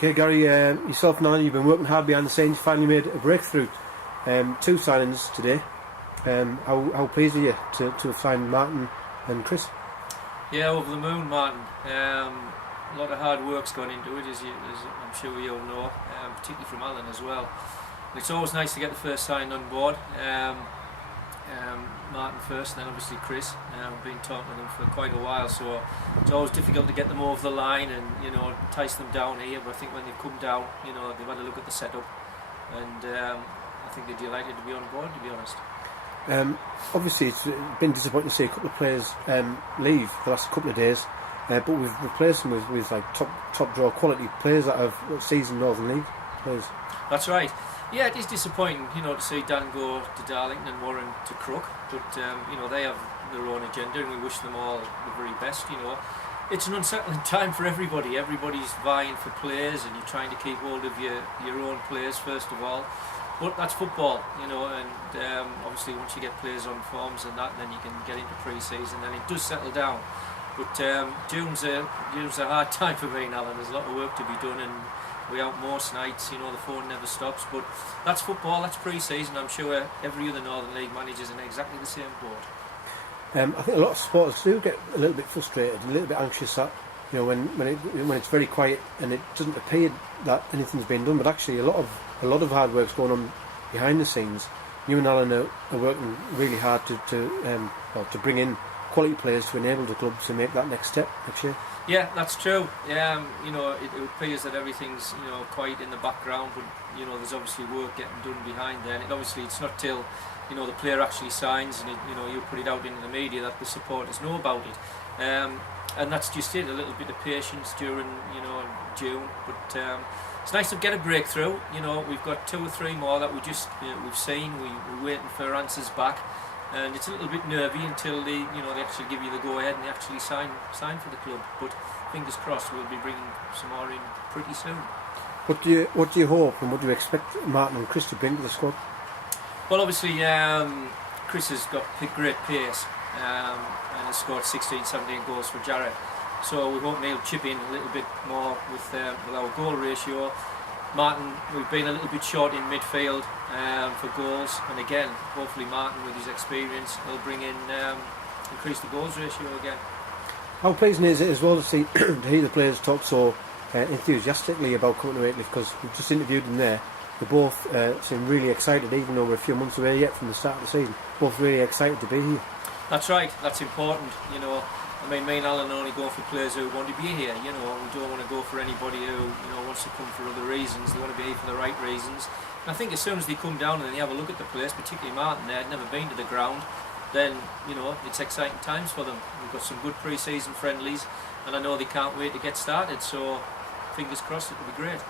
Okay, Gary, yourself and Alan, you've been working hard behind the scenes, finally made a breakthrough. 2 signings today. How pleased are you to have signed Martin and Chris? Yeah, over the moon, Martin. A lot of hard work's gone into it, as I'm sure we all know, particularly from Alan as well. It's always nice to get the first sign on board. Martin first, and then obviously Chris. I've been talking to them for quite a while, so it's always difficult to get them over the line and entice them down here. But I think when they've come down, they've had a look at the setup, and I think they're delighted to be on board, to be honest. Obviously, it's been disappointing to see a couple of players leave the last couple of days, but we've replaced them with like top draw quality players that have seasoned Northern League players. That's right. Yeah, it is disappointing, to see Dan go to Darlington and Warren to Crook, but they have their own agenda, and we wish them all the very best. It's an unsettling time for everybody. Everybody's vying for players, and you're trying to keep hold of your own players first of all. But that's football, and obviously once you get players on forms and that, then you can get into pre-season, and it does settle down. But June's a hard time for me and Alan. There's a lot of work to be done, and we're out most nights, the phone never stops. But that's football, that's pre-season. I'm sure every other Northern League manager's in exactly the same boat. I think a lot of supporters do get a little bit frustrated, a little bit anxious that when it's very quiet and it doesn't appear that anything's been done, but actually a lot of hard work's going on behind the scenes. You and Alan are working really hard to bring in quality players to enable the club to make that next step next year. Yeah, that's true. It appears that everything's quiet in the background, but there's obviously work getting done behind there. And obviously it's not till the player actually signs and you put it out into the media that the supporters know about it. And that's just it. A little bit of patience during June, but it's nice to get a breakthrough. We've got 2 or 3 more that we've seen. We're waiting for answers back. And it's a little bit nervy until they actually give you the go-ahead and they actually sign for the club. But fingers crossed, we'll be bringing some more in pretty soon. What do you hope and what do you expect Martin and Chris to bring to the squad? Well, obviously, Chris has got great pace and has scored 16, 17 goals for Jarrett. So we hope he'll chip in a little bit more with our goal ratio. Martin, we've been a little bit short in midfield for goals, and again, hopefully Martin with his experience will bring in increase the goals ratio again. How pleasing is it as well to see to hear the players talk so enthusiastically about coming to Waitley, because we've just interviewed them there. They both seem really excited, even though we're a few months away yet from the start of the season. Both really excited to be here. That's right, that's important. Me and Alan only go for players who want to be here. We don't want to go for anybody who wants to come for other reasons. They want to be here for the right reasons. And I think as soon as they come down and they have a look at the place, particularly Martin, they had never been to the ground, then it's exciting times for them. We've got some good pre-season friendlies, and I know they can't wait to get started. So fingers crossed, it'll be great.